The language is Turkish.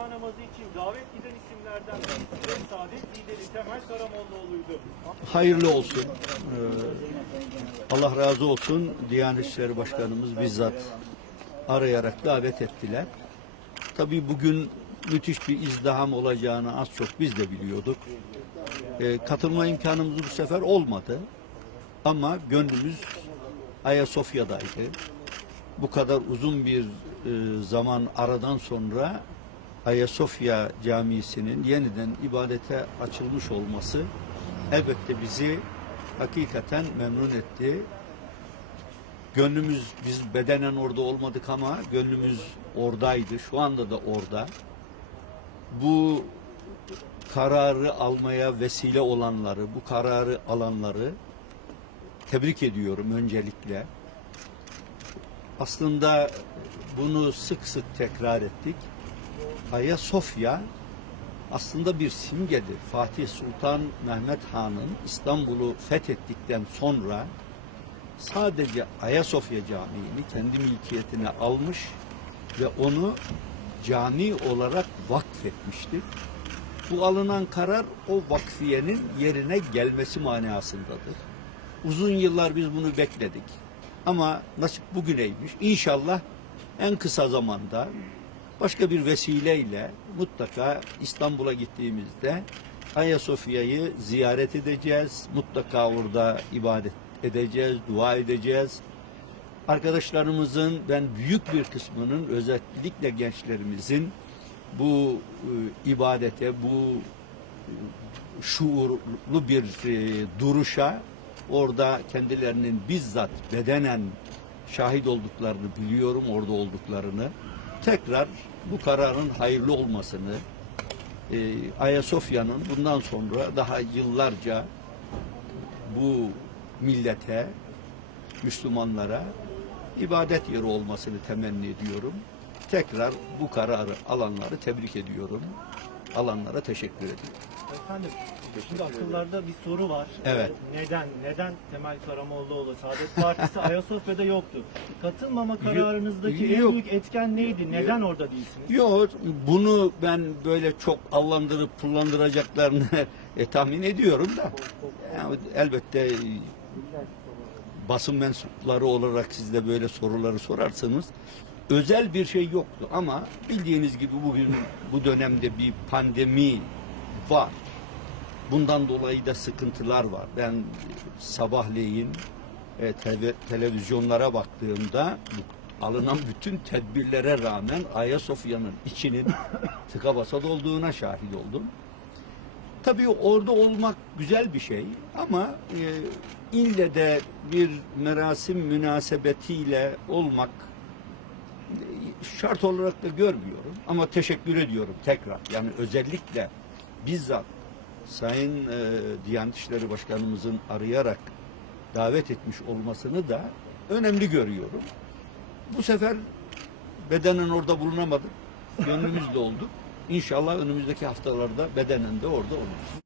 cuma namazı için davet giden isimlerden birisi de Saadet lideri Temel Karamollaoğlu'ydu. hayırlı olsun. Ee, Allah razı olsun. Diyanet İşleri Başkanımız bizzat arayarak davet ettiler. Tabii bugün müthiş bir izdiham olacağını az çok biz de biliyorduk. Ee, katılma imkanımız bu sefer olmadı. Ama gönlümüz Ayasofya'daydı. Bu kadar uzun bir e, zaman aradan sonra Ayasofya Camisi'nin yeniden ibadete açılmış olması elbette bizi hakikaten memnun etti. Gönlümüz biz bedenen orada olmadık ama gönlümüz oradaydı. Şu anda da orada. Bu kararı almaya vesile olanları, bu kararı alanları tebrik ediyorum öncelikle. Aslında bunu sık sık tekrar ettik. Ayasofya aslında bir simgedir. Fatih Sultan Mehmet Han'ın İstanbul'u fethettikten sonra sadece Ayasofya Camii'ni kendi milkiyetine almış ve onu cami olarak vakfetmiştir. Bu alınan karar o vakfiyenin yerine gelmesi manasındadır. Uzun yıllar biz bunu bekledik. Ama nasip bugüneymiş. İnşallah en kısa zamanda başka bir vesileyle mutlaka İstanbul'a gittiğimizde Ayasofya'yı ziyaret edeceğiz. Mutlaka orada ibadet edeceğiz, dua edeceğiz. Arkadaşlarımızın ben büyük bir kısmının özellikle gençlerimizin bu e, ibadete, bu e, şuurlu bir e, duruşa orada kendilerinin bizzat bedenen şahit olduklarını biliyorum, orada olduklarını. Tekrar bu kararın hayırlı olmasını, e, Ayasofya'nın bundan sonra daha yıllarca bu millete, Müslümanlara ibadet yeri olmasını temenni ediyorum. Tekrar bu kararı alanları tebrik ediyorum. Alanlara teşekkür ediyorum. Efendim, şimdi akıllarda bir soru var. Evet. Neden? Neden Temel Karamollaoğlu Saadet Partisi Ayasofya'da yoktu? Katılmama kararınızdaki en yok. büyük etken neydi? Neden orada değilsiniz? Yok, bunu ben böyle çok allandırıp kullandıracaklarını e, tahmin ediyorum da. Yani elbette e, basın mensupları olarak siz de böyle soruları sorarsanız özel bir şey yoktu ama bildiğiniz gibi bugün bu dönemde bir pandemi var. Bundan dolayı da sıkıntılar var. Ben sabahleyin e, tele- televizyonlara baktığımda alınan bütün tedbirlere rağmen Ayasofya'nın içinin tıka basa dolduğuna şahit oldum. Tabii orada olmak güzel bir şey ama e, ille de bir merasim münasebetiyle olmak şart olarak da görmüyorum. Ama teşekkür ediyorum tekrar. Yani özellikle bizzat Sayın e, Diyanet İşleri Başkanımızın arayarak davet etmiş olmasını da önemli görüyorum. Bu sefer bedenen orada bulunamadık. Gönlümüzde olduk. İnşallah önümüzdeki haftalarda bedenen de orada oluruz.